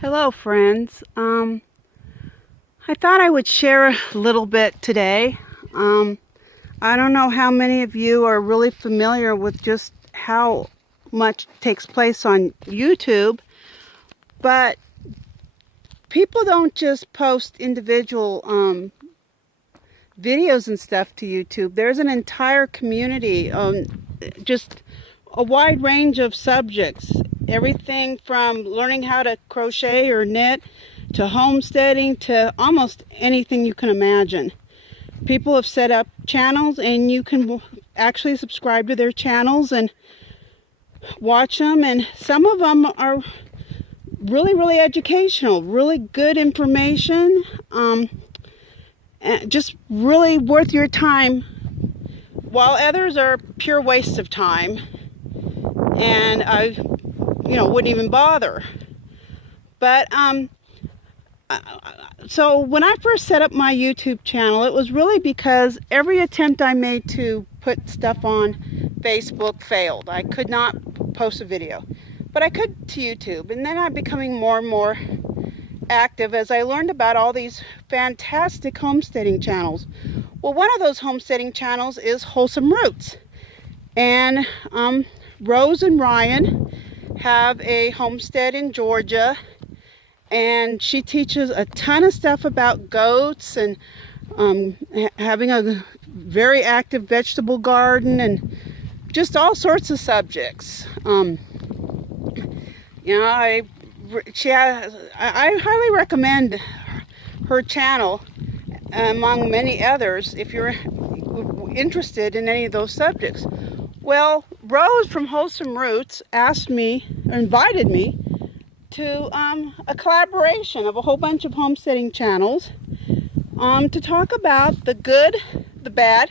Hello friends. I thought I would share a little bit today. I don't know how many of you are really familiar with just how much takes place on YouTube, but people don't just post individual videos and stuff to YouTube. There's an entire community on just a wide range of subjects. Everything from learning how to crochet or knit to homesteading to almost anything you can imagine. People have set up channels and you can actually subscribe to their channels and watch them, and some of them are really educational, really good information, just really worth your time, while others are pure waste of time and I wouldn't even bother. But so when I first set up my YouTube channel, it was really because every attempt I made to put stuff on Facebook failed. I could not post a video, but I could to YouTube. And then I'm becoming more and more active as I learned about all these fantastic homesteading channels. Well, one of those homesteading channels is Wholesome Roots. And Rose and Ryan have a homestead in Georgia, and she teaches a ton of stuff about goats and having a very active vegetable garden and just all sorts of subjects. I highly recommend her channel among many others if you're interested in any of those subjects. Well, Rose from Wholesome Roots invited me to a collaboration of a whole bunch of homesteading channels to talk about the good, the bad,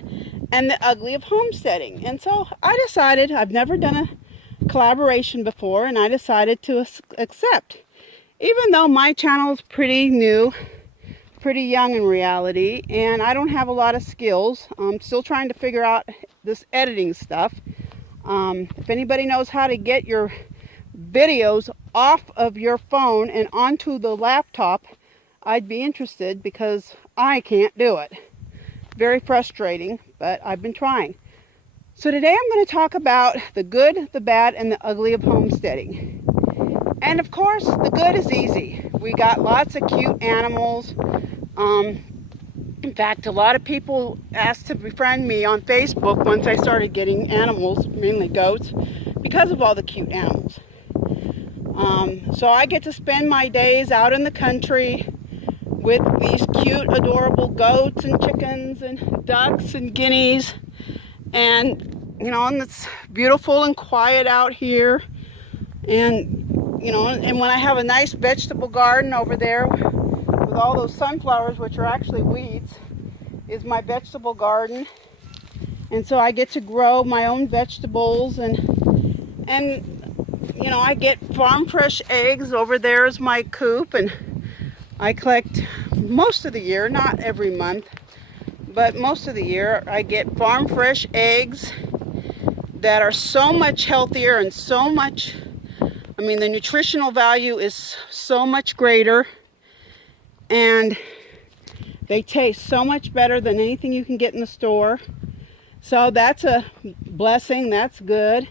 and the ugly of homesteading. And so I decided, I've never done a collaboration before, and I decided to accept. Even though my channel is pretty new, pretty young in reality, and I don't have a lot of skills. I'm still trying to figure out this editing stuff. If anybody knows how to get your videos off of your phone and onto the laptop, I'd be interested, because I can't do it. Very frustrating, but I've been trying. So today I'm going to talk about the good, the bad, and the ugly of homesteading. And of course, the good is easy. We got lots of cute animals. In fact, a lot of people asked to befriend me on Facebook once I started getting animals, mainly goats, because of all the cute animals. So I get to spend my days out in the country with these cute, adorable goats and chickens and ducks and guineas. And, and it's beautiful and quiet out here. And, and when I have a nice vegetable garden over there with all those sunflowers, which are actually weeds, is my vegetable garden. And so I get to grow my own vegetables, and I get farm fresh eggs. Over there is my coop, and I collect most of the year, not every month, but most of the year I get farm fresh eggs that are so much healthier and so much, the nutritional value is so much greater, and they taste so much better than anything you can get in the store. So that's a blessing, that's good.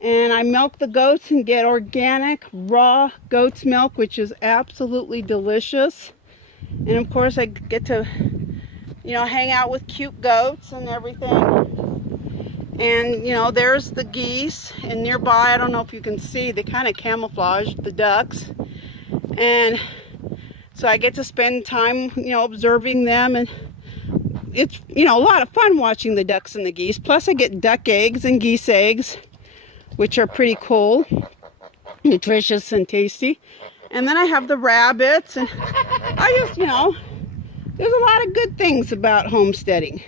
And I milk the goats and get organic, raw goat's milk, which is absolutely delicious. And of course I get to, hang out with cute goats and everything. And, there's the geese, and nearby, I don't know if you can see, they kind of camouflage the ducks. And so I get to spend time, observing them, and it's, a lot of fun watching the ducks and the geese. Plus I get duck eggs and geese eggs, which are pretty cool, nutritious and tasty. And then I have the rabbits, and I just, there's a lot of good things about homesteading.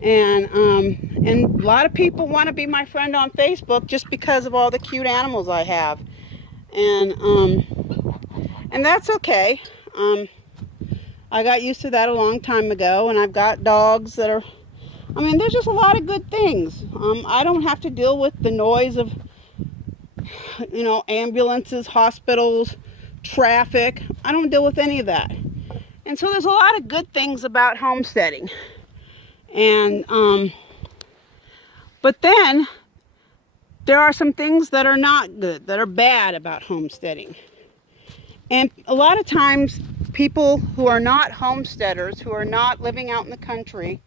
And a lot of people want to be my friend on Facebook just because of all the cute animals I have. And that's okay. I got used to that a long time ago, and I've got dogs that are, there's just a lot of good things. I don't have to deal with the noise of, ambulances, hospitals, traffic. I don't deal with any of that. And so there's a lot of good things about homesteading. And but then there are some things that are not good, that are bad about homesteading. And a lot of times people who are not homesteaders, who are not living out in the country,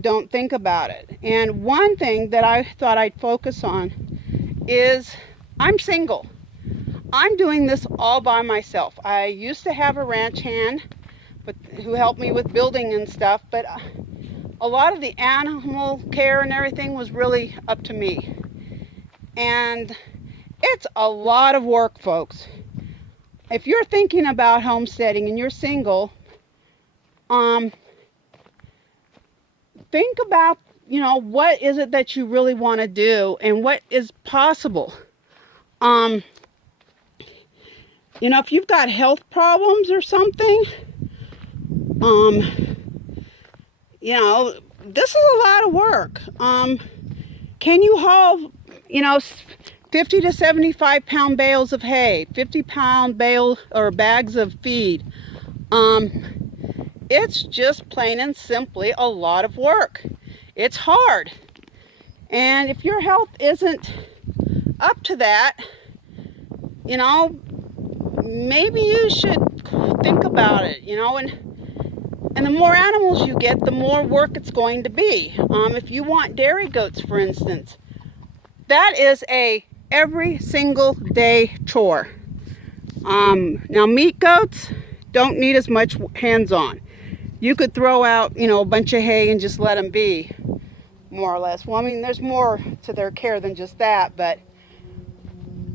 don't think about it. And one thing that I thought I'd focus on is I'm single. I'm doing this all by myself. I used to have a ranch hand who helped me with building and stuff, but a lot of the animal care and everything was really up to me. And it's a lot of work, folks. If you're thinking about homesteading and you're single, think about, what is it that you really want to do and what is possible. If you've got health problems or something, this is a lot of work. Can you haul, 50 to 75 pound bales of hay, 50-pound bale or bags of feed? It's just plain and simply a lot of work. It's hard. And if your health isn't up to that, maybe you should think about it, and the more animals you get, the more work it's going to be. If you want dairy goats, for instance, that is a every single day chore. Now meat goats don't need as much hands-on. You could throw out, a bunch of hay and just let them be, more or less. Well, there's more to their care than just that, but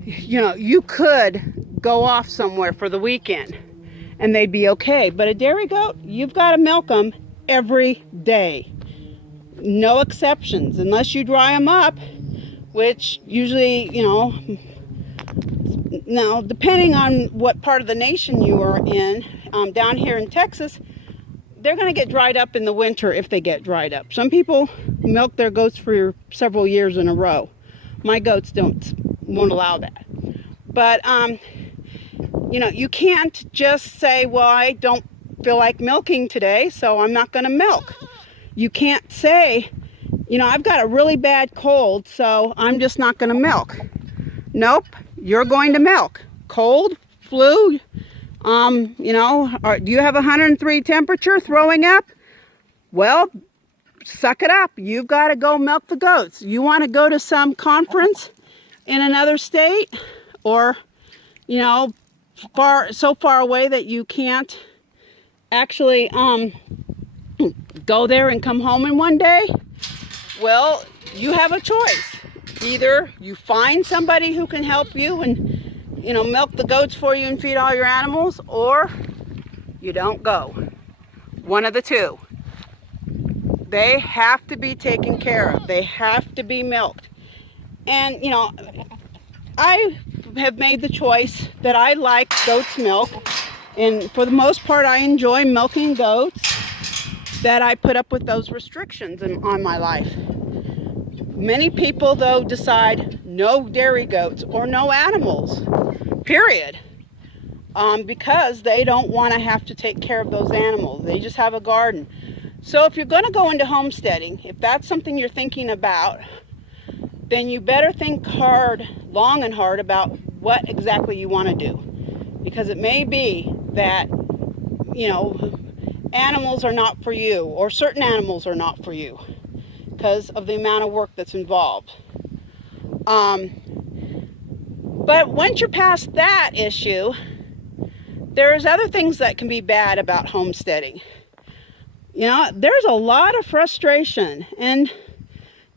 you could go off somewhere for the weekend and they'd be okay. But a dairy goat, you've got to milk them every day. No exceptions, unless you dry them up, which usually, now depending on what part of the nation you are in, down here in Texas, they're going to get dried up in the winter if they get dried up. Some people milk their goats for several years in a row. My goats won't allow that. But, you can't just say, well, I don't feel like milking today, so I'm not going to milk. You can't say, I've got a really bad cold, so I'm just not going to milk. Nope, you're going to milk. Cold, flu, do you have 103 temperature, throwing up? Well, suck it up. You've got to go milk the goats. You want to go to some conference in another state, or, so far away that you can't actually go there and come home in one day? Well, you have a choice. Either you find somebody who can help you and, milk the goats for you and feed all your animals, or you don't go. One of the two. They have to be taken care of. They have to be milked. And, I have made the choice that I like goat's milk. And for the most part, I enjoy milking goats, that I put up with those restrictions on my life. Many people, though, decide no dairy goats or no animals, period, because they don't want to have to take care of those animals. They just have a garden. So if you're going to go into homesteading, if that's something you're thinking about, then you better think long and hard about what exactly you want to do. Because it may be that, animals are not for you, or certain animals are not for you, because of the amount of work that's involved. But once you're past that issue, there's other things that can be bad about homesteading. There's a lot of frustration, and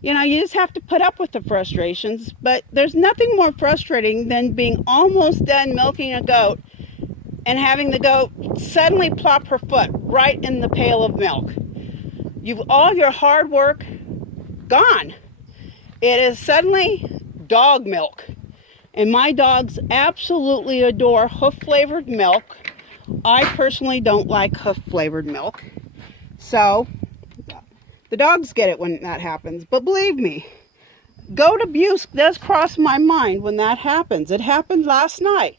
you just have to put up with the frustrations. But there's nothing more frustrating than being almost done milking a goat and having the goat suddenly plop her foot right in the pail of milk. All your hard work gone. It is suddenly dog milk. And my dogs absolutely adore hoof-flavored milk. I personally don't like hoof-flavored milk. So, the dogs get it when that happens. But believe me, goat abuse does cross my mind when that happens. It happened last night.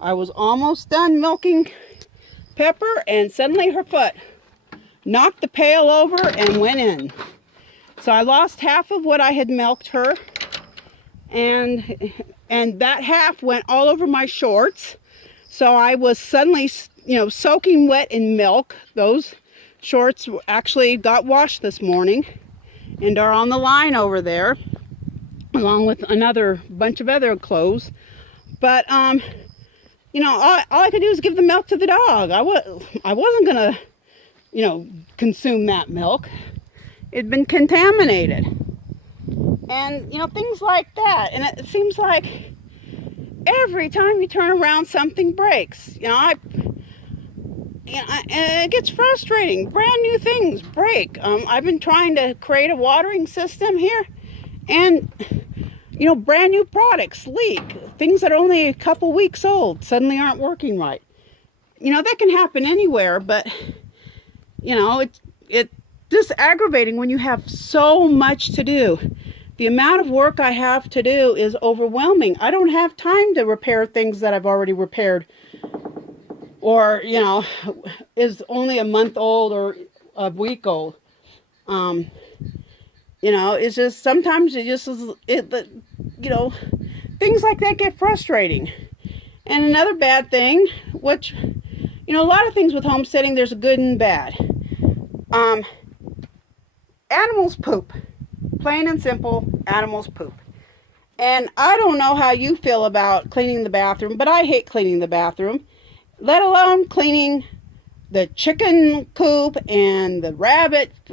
I was almost done milking Pepper, and suddenly her foot knocked the pail over and went in. So I lost half of what I had milked her, and that half went all over my shorts. So I was suddenly, soaking wet in milk. Those shorts actually got washed this morning and are on the line over there, along with another bunch of other clothes. But all I could do is give the milk to the dog. I wasn't gonna, consume that milk. It'd been contaminated, and things like that. And it seems like every time you turn around, something breaks. And it gets frustrating. Brand new things break. I've been trying to create a watering system here, and brand new products leak. Things that are only a couple weeks old suddenly aren't working right. That can happen anywhere, but it's just aggravating when you have so much to do. The amount of work I have to do is overwhelming. I don't have time to repair things that I've already repaired, or is only a month old or a week old. It's just sometimes things like that get frustrating. And another bad thing, which a lot of things with homesteading, there's a good and bad. Animals poop. Plain and simple, animals poop. And I don't know how you feel about cleaning the bathroom, but I hate cleaning the bathroom, let alone cleaning the chicken coop and the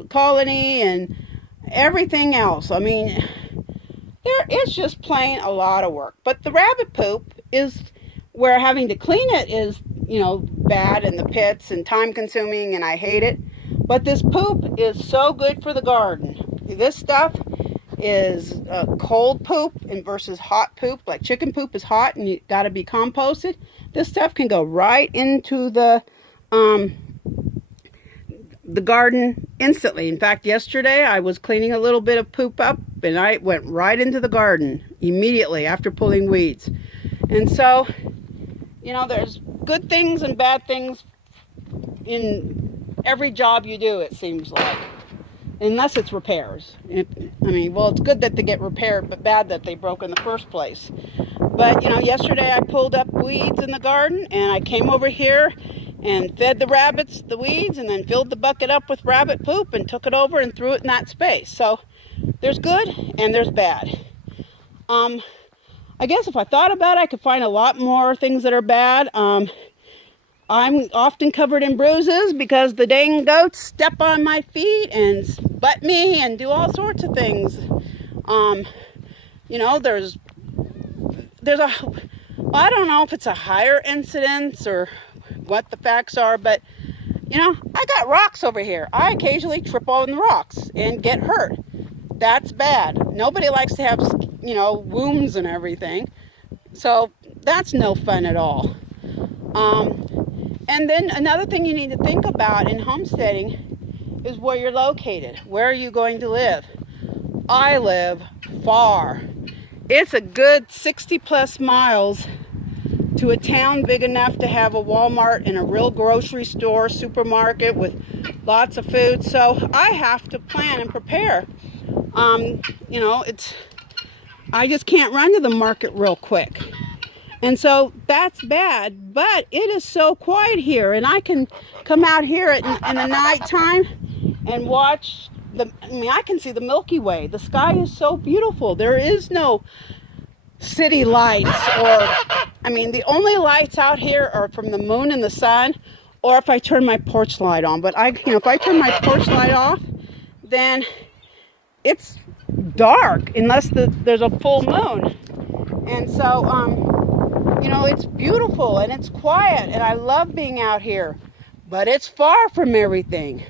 colony and everything else. I mean, it's just plain a lot of work. But the rabbit poop is where having to clean it is, bad, and the pits and time consuming, and I hate it. But this poop is so good for the garden. This stuff is cold poop versus hot poop. Like chicken poop is hot and you got to be composted. This stuff can go right into the garden instantly. In fact, yesterday I was cleaning a little bit of poop up and I went right into the garden immediately after pulling weeds. And so, there's good things and bad things in every job you do, it seems like. Unless it's repairs. It's good that they get repaired, but bad that they broke in the first place. But, yesterday I pulled up weeds in the garden, and I came over here and fed the rabbits the weeds, and then filled the bucket up with rabbit poop and took it over and threw it in that space. So there's good and there's bad. I guess if I thought about it, I could find a lot more things that are bad. I'm often covered in bruises because the dang goats step on my feet and butt me and do all sorts of things. I don't know if it's a higher incidence or what the facts are, but I got rocks over here. I occasionally trip on the rocks and get hurt. That's bad. Nobody likes to have, wounds and everything. So that's no fun at all. And then another thing you need to think about in homesteading is where you're located. Where are you going to live? I live far. It's a good 60 plus miles to a town big enough to have a Walmart and a real grocery store, supermarket with lots of food. So I have to plan and prepare. I just can't run to the market real quick. And so that's bad, but it is so quiet here, and I can come out here in the nighttime and watch I can see the Milky Way. The sky is so beautiful. There is no city lights the only lights out here are from the moon and the sun, or if I turn my porch light on. But if I turn my porch light off, then it's dark unless there's a full moon. And so, it's beautiful and it's quiet and I love being out here, but it's far from everything.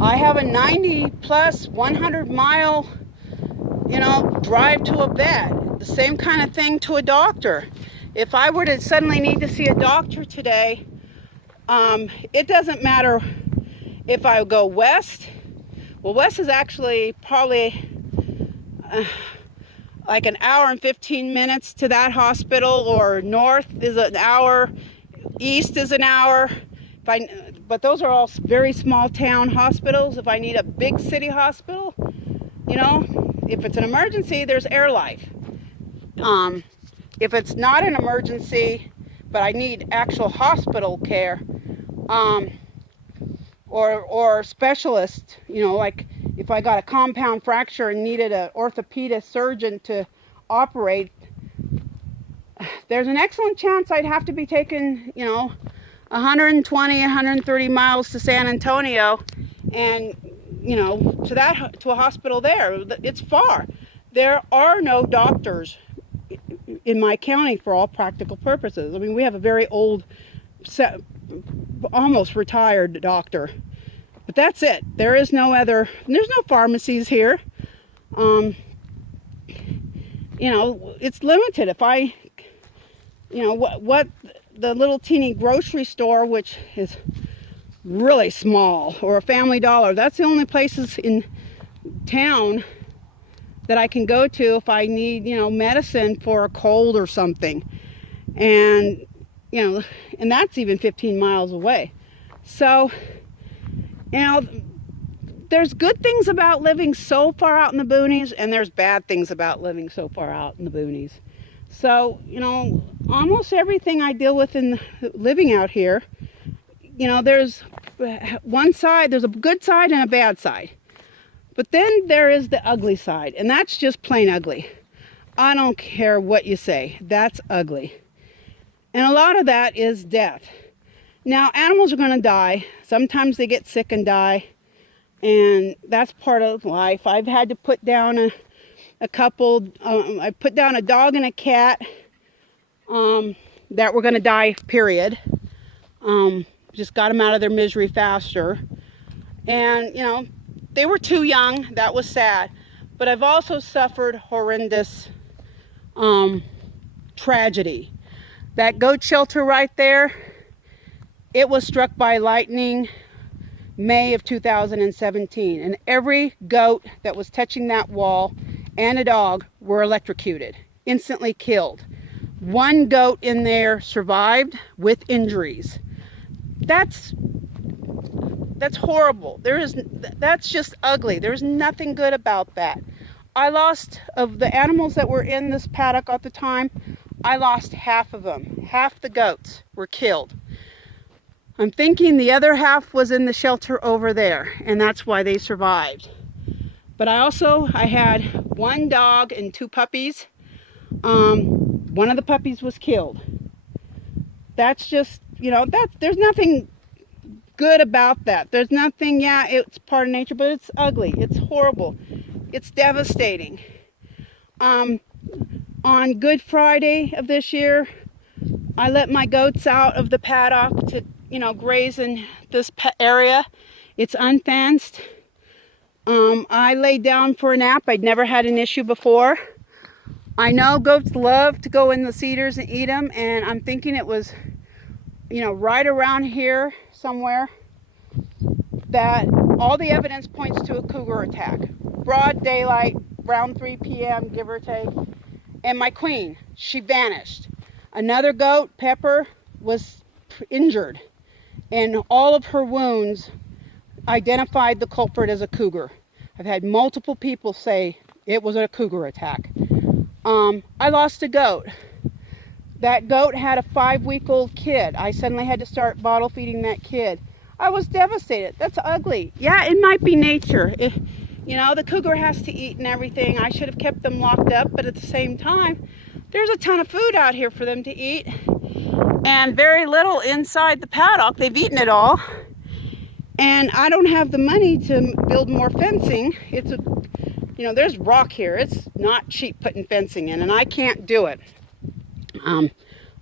I have a 90 plus 100 mile, drive to a vet. The same kind of thing to a doctor. If I were to suddenly need to see a doctor today, it doesn't matter if I go west. Well, west is actually probably like an hour and 15 minutes to that hospital, or north is an hour, east is an hour. But those are all very small town hospitals. If I need a big city hospital, you know, if it's an emergency, there's Air Life. If it's not an emergency, but I need actual hospital care, or specialist, you know, like if I got a compound fracture and needed an orthopedic surgeon to operate, there's an excellent chance I'd have to be taken, you know, 120, 130 miles to San Antonio, and, you know, to a hospital there. It's far. There are no doctors in my county for all practical purposes. I mean, we have a very old, almost retired doctor, but that's it. There's no pharmacies here. You know, it's limited. If I, you know, what the little teeny grocery store, which is really small, or a Family Dollar, that's the only places in town that I can go to if I need, you know, medicine for a cold or something. And, you know, and that's even 15 miles away. So, you know, there's good things about living so far out in the boonies, and there's bad things about living so far out in the boonies. So, you know, almost everything I deal with in living out here, you know, there's one side, there's a good side and a bad side. But then there is the ugly side, and that's just plain ugly. I don't care what you say, that's ugly. And a lot of that is death. Now, animals are going to die. Sometimes they get sick and die, and that's part of life. I've had to put down a couple, I put down a dog and a cat that were going to die, period. Just got them out of their misery faster. And, you know, they were too young. That was sad. But I've also suffered horrendous tragedy. That goat shelter right there, it was struck by lightning May of 2017. And every goat that was touching that wall and a dog were electrocuted, instantly killed. One goat in there survived with injuries. That's horrible. That's just ugly. There's nothing good about that. I lost, of the animals that were in this paddock at the time, I lost half of them. Half the goats were killed. I'm thinking the other half was in the shelter over there, and that's why they survived. But I had one dog and two puppies. One of the puppies was killed. That's just, you know, there's nothing good about that. There's nothing, yeah, it's part of nature, but it's ugly. It's horrible. It's devastating. On Good Friday of this year, I let my goats out of the paddock to, you know, graze in this area. It's unfenced. I laid down for a nap. I'd never had an issue before. I know goats love to go in the cedars and eat them, and I'm thinking it was, you know, right around here somewhere that all the evidence points to a cougar attack. Broad daylight, around 3 p.m., give or take. And my queen, she vanished. Another goat, Pepper, was injured, and all of her wounds identified the culprit as a cougar. I've had multiple people say it was a cougar attack. I lost a goat. That goat had a 5-week-old kid. I suddenly had to start bottle feeding that kid. I was devastated. That's ugly. Yeah, it might be nature. You know, the cougar has to eat and everything. I should have kept them locked up, but at the same time, there's a ton of food out here for them to eat, and very little inside the paddock. They've eaten it all, and I don't have the money to build more fencing. You know, there's rock here. It's not cheap putting fencing in, and I can't do it.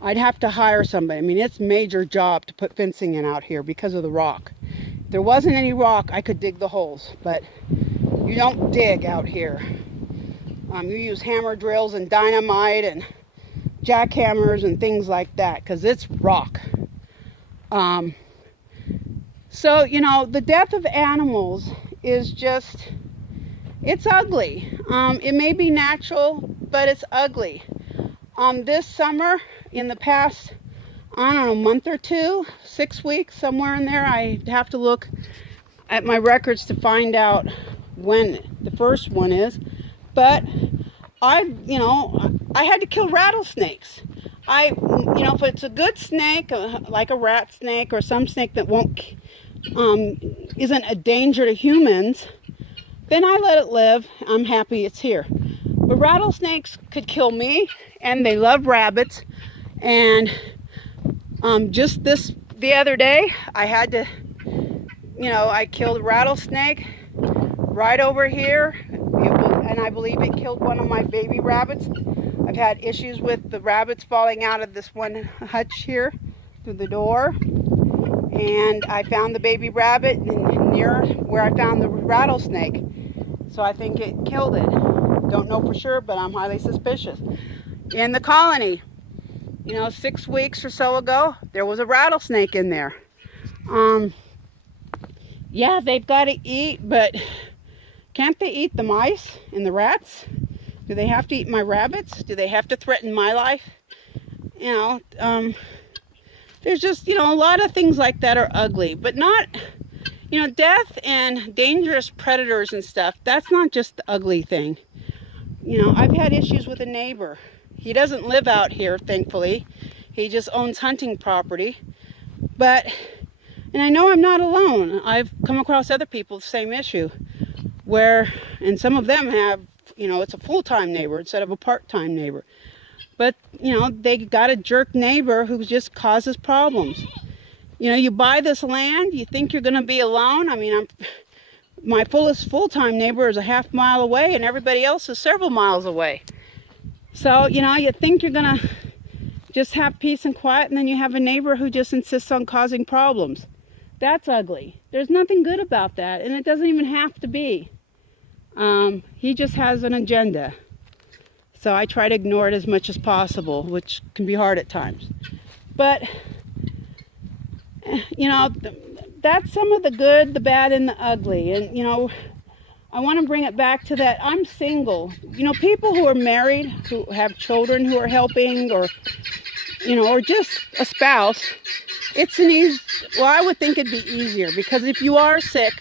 I'd have to hire somebody. I mean, it's a major job to put fencing in out here because of the rock. If there wasn't any rock, I could dig the holes, but you don't dig out here. You use hammer drills and dynamite and jackhammers and things like that because it's rock. So, you know, the death of animals is just, it's ugly. It may be natural, but it's ugly. This summer, in the past, I don't know, month or two, 6 weeks, somewhere in there, I have to look at my records to find out when the first one is, but I had to kill rattlesnakes. If it's a good snake, like a rat snake or some snake that isn't a danger to humans, then I let it live. I'm happy it's here. But rattlesnakes could kill me, and they love rabbits. And just the other day, I had to, I killed a rattlesnake right over here, and I believe it killed one of my baby rabbits. I've had issues with the rabbits falling out of this one hutch here through the door. And I found the baby rabbit near where I found the rattlesnake. So I think it killed it. Don't know for sure, but I'm highly suspicious. In the colony, 6 weeks or so ago, there was a rattlesnake in there. Yeah, they've got to eat, but can't they eat the mice and the rats? Do they have to eat my rabbits? Do they have to threaten my life? There's just, a lot of things like that are ugly, but not, death and dangerous predators and stuff. That's not just the ugly thing. I've had issues with a neighbor. He doesn't live out here, thankfully. He just owns hunting property. And I know I'm not alone. I've come across other people with the same issue and some of them have, it's a full-time neighbor instead of a part-time neighbor. But, they got a jerk neighbor who just causes problems. You buy this land, you think you're going to be alone. My fullest full-time neighbor is a half mile away, and everybody else is several miles away. So, you think you're going to just have peace and quiet, and then you have a neighbor who just insists on causing problems. That's ugly. There's nothing good about that, and it doesn't even have to be. He just has an agenda. So I try to ignore it as much as possible, which can be hard at times. But, that's some of the good, the bad, and the ugly. And, I want to bring it back to that. I'm single. People who are married, who have children who are helping, or just a spouse, I would think it'd be easier, because if you are sick,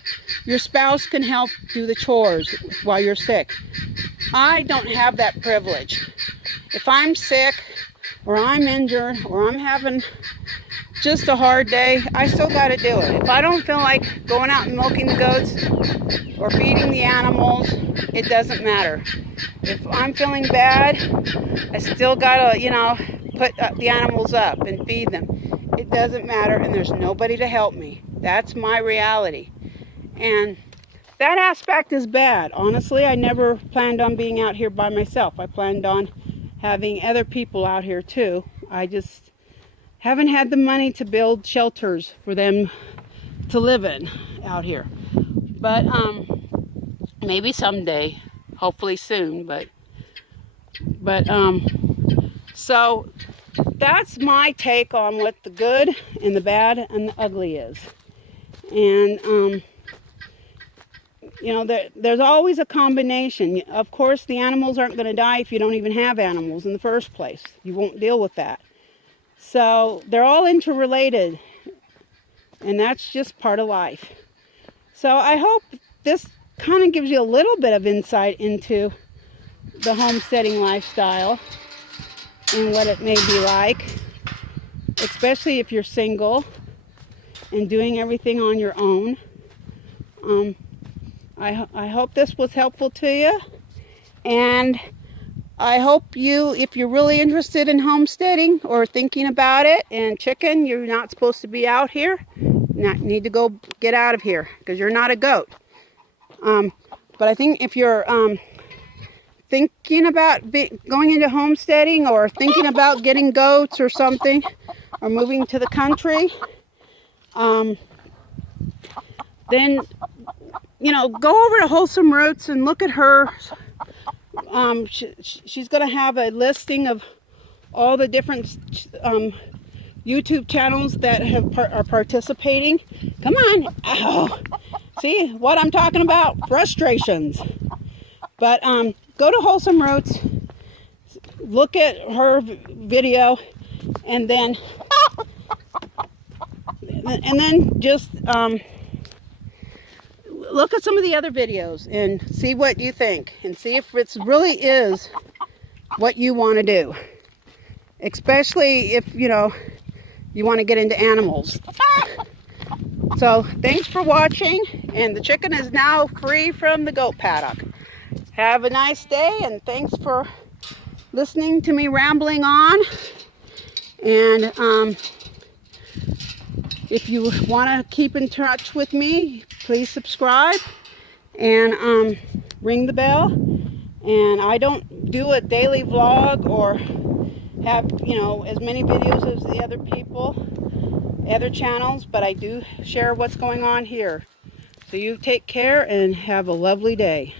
your spouse can help do the chores while you're sick. I don't have that privilege. If I'm sick, or I'm injured, or I'm having just a hard day, I still got to do it. If I don't feel like going out and milking the goats or feeding the animals, it doesn't matter. If I'm feeling bad, I still got to, put the animals up and feed them. It doesn't matter, and there's nobody to help me. That's my reality. And that aspect is bad. Honestly, I never planned on being out here by myself. I planned on having other people out here too. I just haven't had the money to build shelters for them to live in out here. But maybe someday, hopefully soon. So that's my take on what the good and the bad and the ugly is. And there's always a combination. Of course, the animals aren't going to die if you don't even have animals in the first place. You won't deal with that. So they're all interrelated, and that's just part of life. So I hope this kind of gives you a little bit of insight into the homesteading lifestyle and what it may be like, especially if you're single and doing everything on your own. I hope this was helpful to you, and I hope if you're really interested in homesteading or thinking about it, and chicken, you're not supposed to be out here. You need to go get out of here, because you're not a goat. But I think if you're thinking about going into homesteading, or thinking about getting goats or something, or moving to the country, then go over to Wholesome Roots and look at her. She's going to have a listing of all the different YouTube channels that are participating. Come on. Ow. See what I'm talking about? Frustrations. But go to Wholesome Roots look at her video, and then just look at some of the other videos and see what you think, and see if it really is what you want to do, especially if you want to get into animals. So thanks for watching, and the chicken is now free from the goat paddock. Have a nice day, and thanks for listening to me rambling on. And if you want to keep in touch with me, please subscribe and ring the bell. And I don't do a daily vlog or have as many videos as the other other channels, but I do share what's going on here. So you take care and have a lovely day.